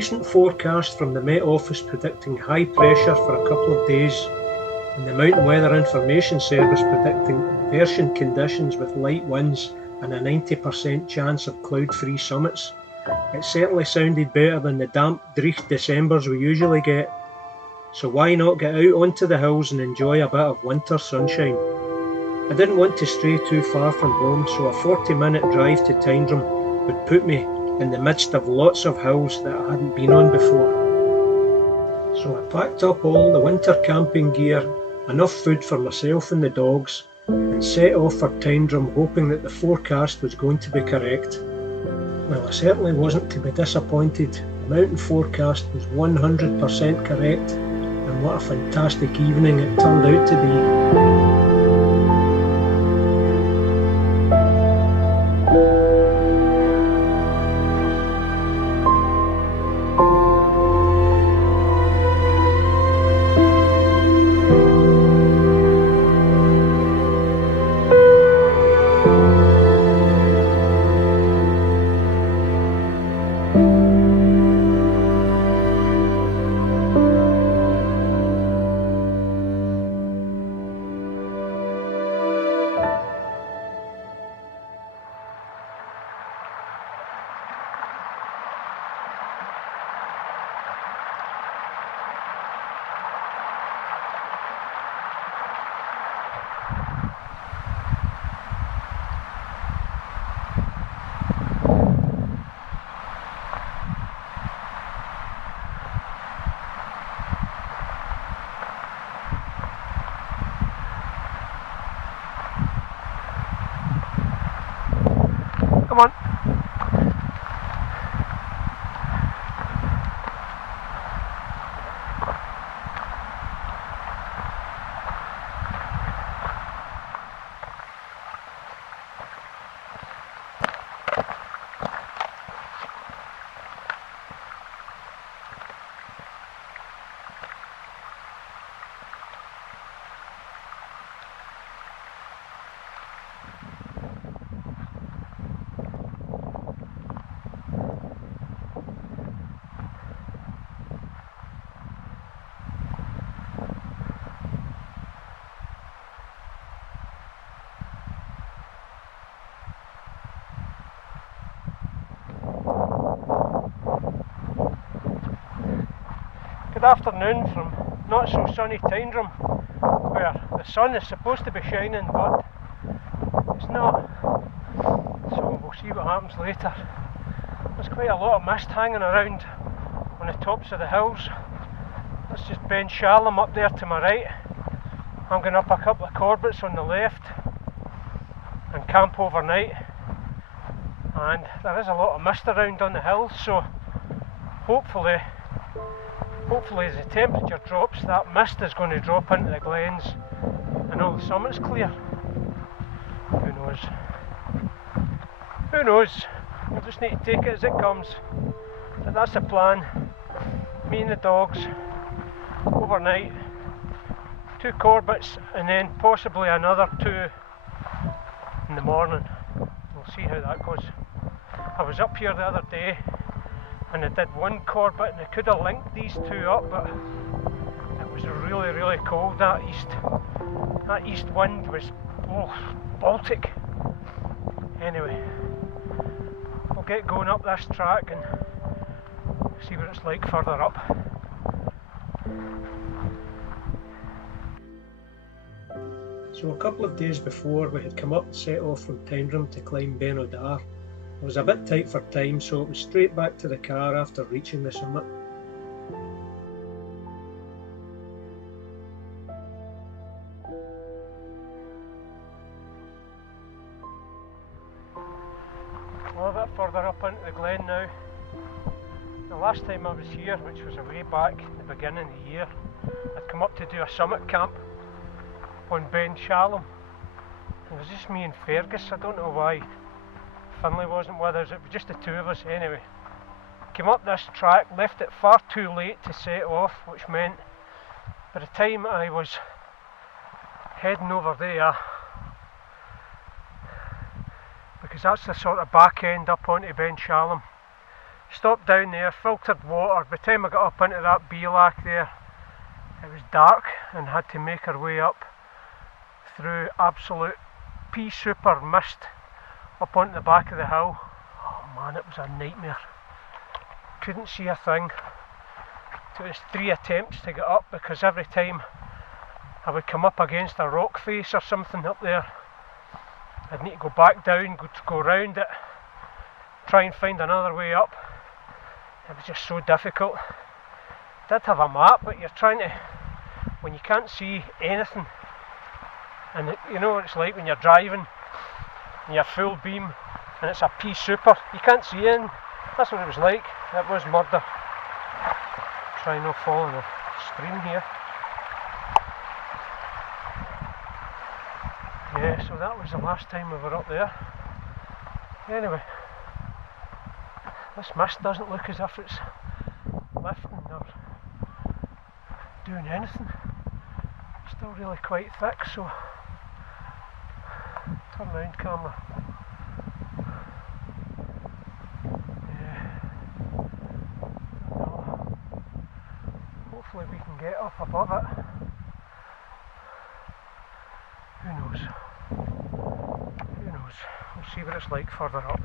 recent forecast from the Met Office predicting high pressure for a couple of days, and the Mountain Weather Information Service predicting inversion conditions with light winds and a 90% chance of cloud-free summits, it certainly sounded better than the damp, dreich Decembers we usually get. So why not get out onto the hills and enjoy a bit of winter sunshine? I didn't want to stray too far from home, so a 40-minute drive to Tyndrum would put me in the midst of lots of hills that I hadn't been on before. So I packed up all the winter camping gear, enough food for myself and the dogs, and set off for Tyndrum, hoping that the forecast was going to be correct. Well, I certainly wasn't to be disappointed. The mountain forecast was 100% correct, and what a fantastic evening it turned out to be. Come on. Good afternoon from not so sunny Tyndrum, where the sun is supposed to be shining but it's not, so we'll see what happens later. There's quite a lot of mist hanging around on the tops of the hills. That's just Ben Shalom up there to my right. I'm going up a couple of Corbetts on the left and camp overnight, and there is a lot of mist around on the hills, so hopefully as the temperature drops, that mist is going to drop into the glens and all the summits clear. Who knows? Who knows? We'll just need to take it as it comes. But that's the plan. Me and the dogs overnight, 2 Corbetts and then possibly another 2 in the morning. We'll see how that goes. I was up here the other day and I did 1 Corbett and I could have linked these 2 up, but it was really cold. That east wind was Baltic. Anyway, we'll get going up this track and see what it's like further up. So a couple of days before, we had come up and set off from Tyndrum to climb Ben O'Dar. It was a bit tight for time, so it was straight back to the car after reaching the summit. A little bit further up into the glen now. The last time I was here, which was a way back at the beginning of the year, I'd come up to do a summit camp on Ben Shalom. It was just me and Fergus. I don't know why Finlay wasn't with us, it was just the 2 of us anyway. Came up this track, left it far too late to set off, which meant by the time I was heading over there, because that's the sort of back end up onto Ben Shalom, Stopped down there, filtered water. By the time I got up into that beelac there, it was dark and had to make our way up through absolute pea super mist up onto the back of the hill. Oh man, it was a nightmare. Couldn't see a thing. It was 3 attempts to get up because every time I would come up against a rock face or something up there, I'd need to go back down, go round it, try and find another way up. It was just so difficult. I did have a map, but you're trying to, when you can't see anything, and you know what it's like when you're driving and you're full beam and it's a pea super, you can't see in. That's what it was like. It was murder. Try not fall in the stream here. Yeah, so that was the last time we were up there. Anyway, this mist doesn't look as if it's lifting or doing anything. It's still really quite thick, so turn around camera. Yeah. No. Hopefully we can get up above it. Who knows? Who knows? We'll see what it's like further up.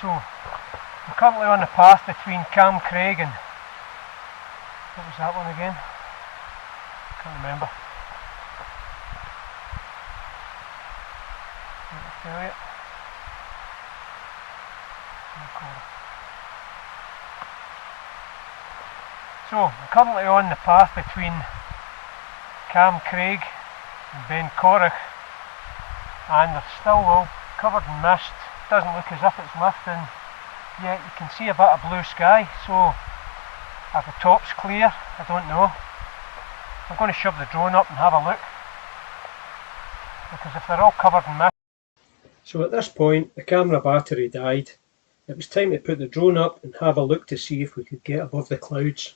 So, I'm currently on the path between Chreag and, what was that one again? Can't remember. I'll tell you. So, I'm currently on the path between Chreag and Ben Chreag, and they're still all covered in mist. Doesn't look as if it's lifting yet. You can see a bit of blue sky, so if the top's clear, I don't know. I'm going to shove the drone up and have a look, because if they're all covered in mist. So at this point the camera battery died. It was time to put the drone up and have a look to see if we could get above the clouds.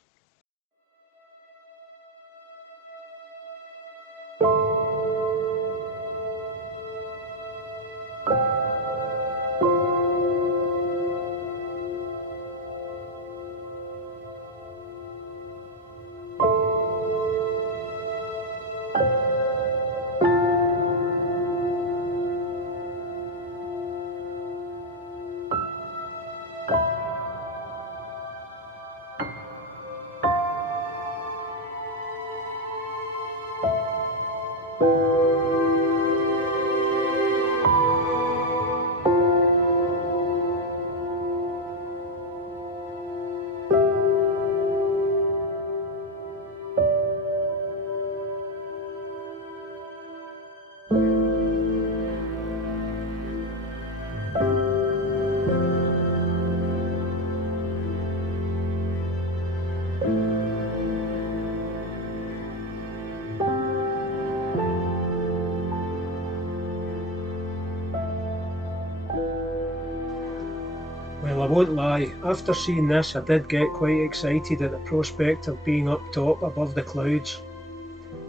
Well, I won't lie, after seeing this I did get quite excited at the prospect of being up top above the clouds.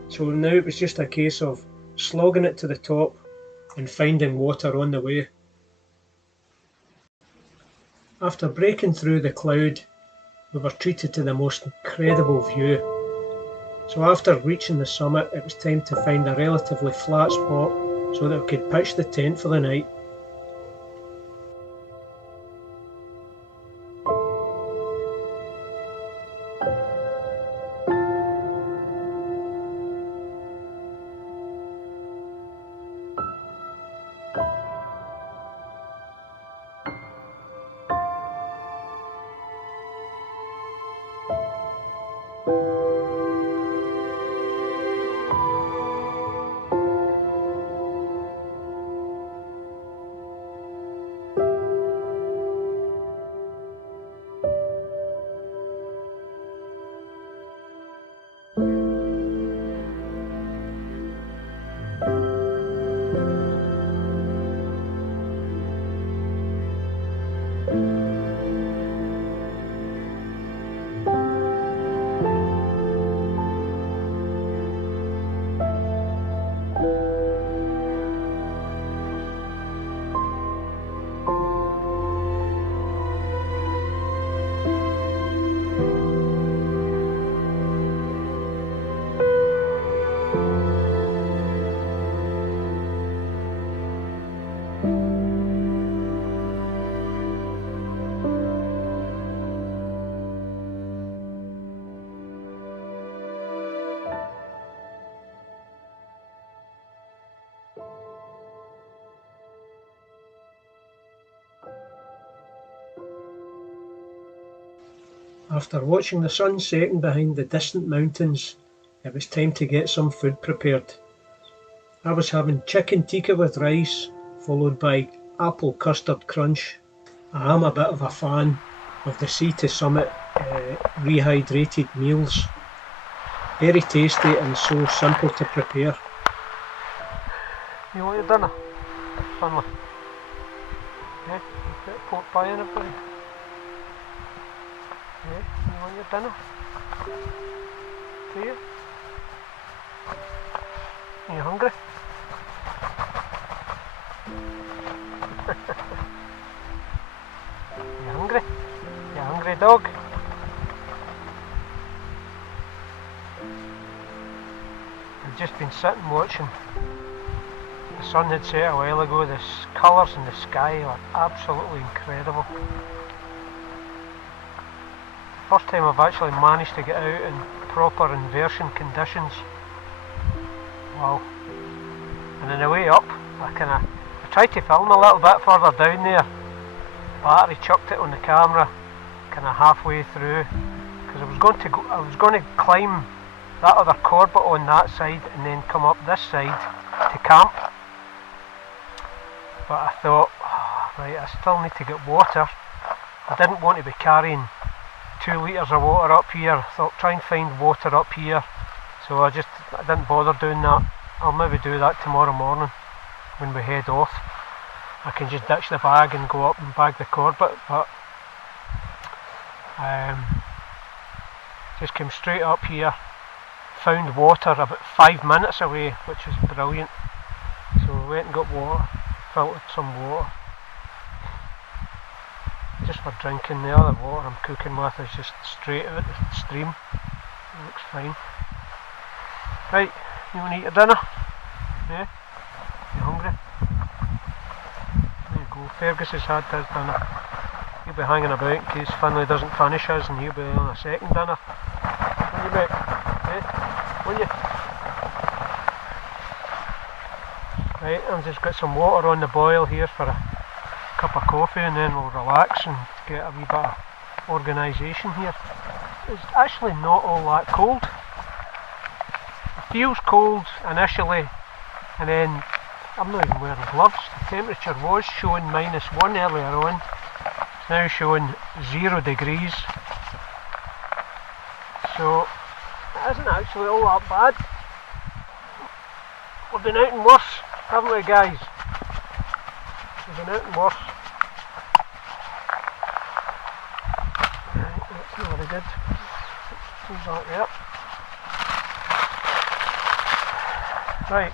So now it was just a case of slogging it to the top and finding water on the way. After breaking through the cloud, we were treated to the most incredible view. So after reaching the summit, it was time to find a relatively flat spot so that we could pitch the tent for the night. After watching the sun setting behind the distant mountains, it was time to get some food prepared. I was having chicken tikka with rice, followed by apple custard crunch. I am a bit of a fan of the Sea to Summit rehydrated meals. Very tasty and so simple to prepare. You want your dinner, family? Yeah, you put a pork pie in it for you. Yeah, you want your dinner? Do you? Are you hungry? You hungry? You hungry dog? I've just been sitting watching. The sun had set a while ago. The colours in the sky are absolutely incredible. First time I've actually managed to get out in proper inversion conditions. Wow. And on the way up, I tried to film a little bit further down there. Battery chucked it on the camera, kind of halfway through, because I was going to climb that other corbett on that side and then come up this side to camp. But I thought, right, I still need to get water. I didn't want to be carrying 2 litres of water up here. I thought, try and find water up here. So I didn't bother doing that. I'll maybe do that tomorrow morning when we head off. I can just ditch the bag and go up and bag the corbett, but just came straight up here, found water about 5 minutes away, which is brilliant. So we went and got water, filtered some water, just for drinking. The other water I'm cooking with is just straight out the stream. It looks fine. Right, you want to eat your dinner? Yeah? You hungry? There you go. Fergus has had his dinner. He'll be hanging about in case Finlay doesn't finish his and he'll be on a second dinner. What you mate? Yeah? Will you? Right, I've just got some water on the boil here for a cup of coffee and then we'll relax and get a wee bit of organisation here. It's actually not all that cold. It feels cold initially and then I'm not even wearing gloves. The temperature was showing -1 earlier on. It's now showing 0 degrees. So it isn't actually all that bad. We've been out and worse, haven't we guys? We've been out and worse. Right, that's not very good. Leave that there. Right.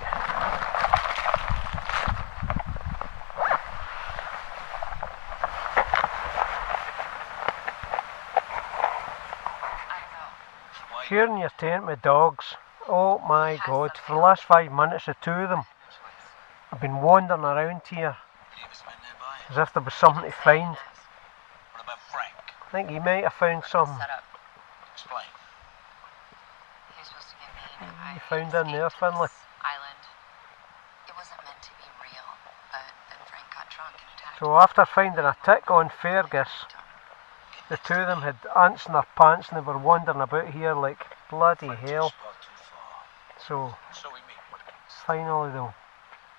Sharing your tent with dogs. Oh my god, for the last 5 minutes the 2 of them have been wandering around here as if there was something to find. What about Frank? I think he might have found something. Explain. He was supposed to get me You found in there, Finlay? Island. It wasn't meant to be real, but then Frank got drunk and attacked. So after finding a tick on Fergus, the 2 of them had ants in their pants and they were wandering about here like bloody hell. So finally they'll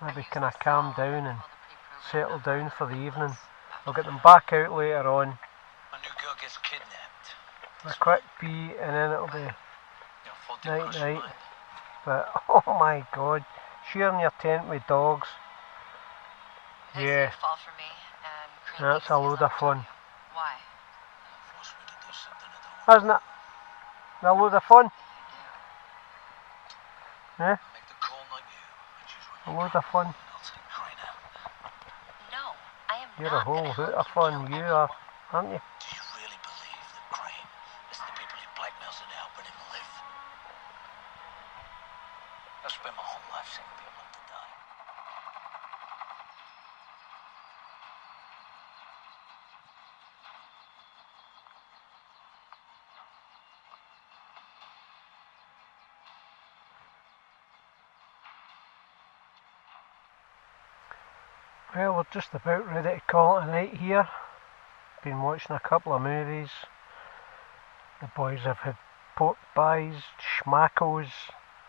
maybe kind of calm down and settle down for the evening. I'll get them back out later on. A new girl gets kidnapped. A quick pee and then it'll be night night. But oh my god, sharing your tent with dogs. Yeah, that's a load of fun. Why? Isn't it? A load of fun. Yeah, a load of fun. No, I am You're a not whole gonna hoot help of you fun, kill you anyone. are, aren't you? Do you really believe that Crane is the people he blackmails into helping him live? I've spent my whole life seeing people to die. Well, we're just about ready to call it a night here. Been watching a couple of movies. The boys have had pork pies, schmackos,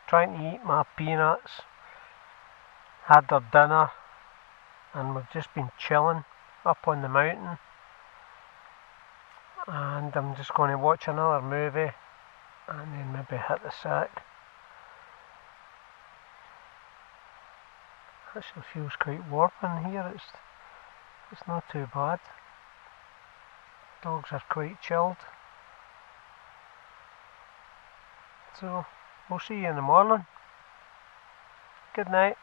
trying to eat my peanuts, had their dinner, and we've just been chilling up on the mountain. And I'm just going to watch another movie and then maybe hit the sack. Actually feels quite warm in here, it's not too bad. Dogs are quite chilled. So we'll see you in the morning. Good night.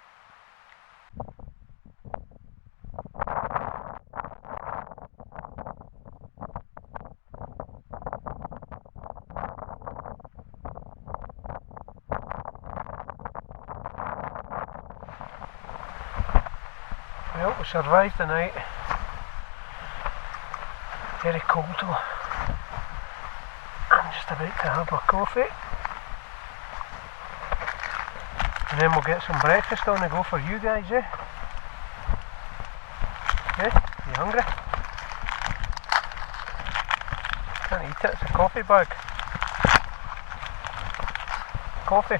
Well, we survived the night. Very cold though. I'm just about to have my coffee. And then we'll get some breakfast on the go for you guys, eh? Yeah? You hungry? Can't eat it, it's a coffee bag. Coffee.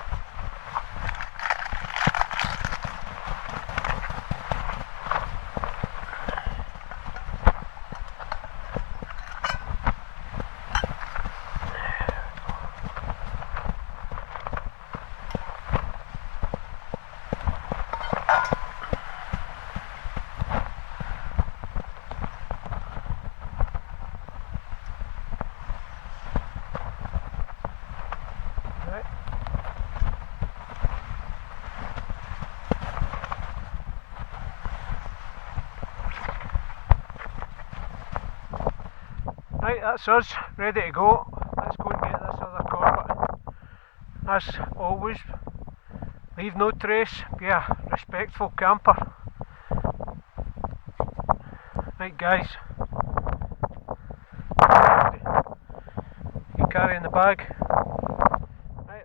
Right, that's us, ready to go. Let's go and get this other corbett. As always, leave no trace, be a respectful camper. Right guys, you carrying the bag? Right,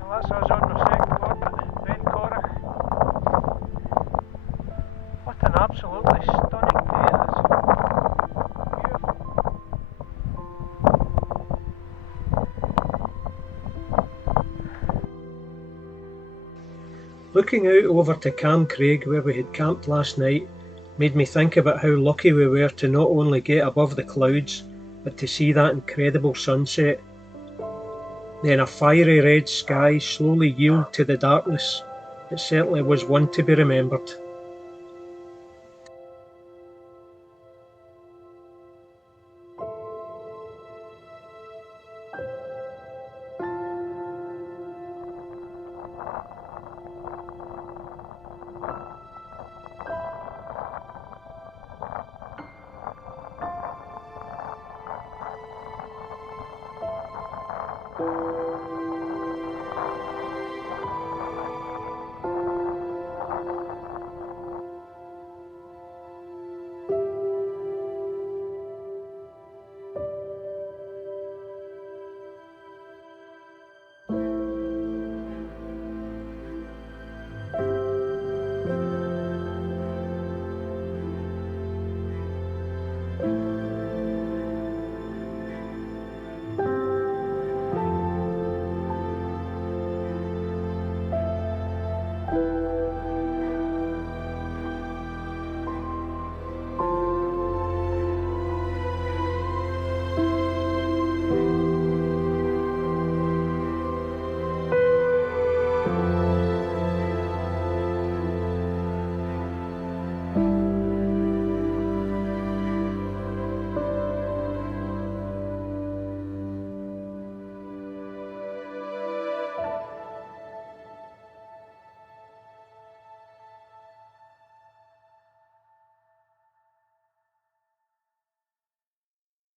well, that's us on the second orbit, Ben Chreag. What an absolutely stunning day it is. Beautiful. Looking out over to Chreag, where we had camped last night, made me think about how lucky we were to not only get above the clouds, but to see that incredible sunset. Then a fiery red sky slowly yield to the darkness. It certainly was one to be remembered.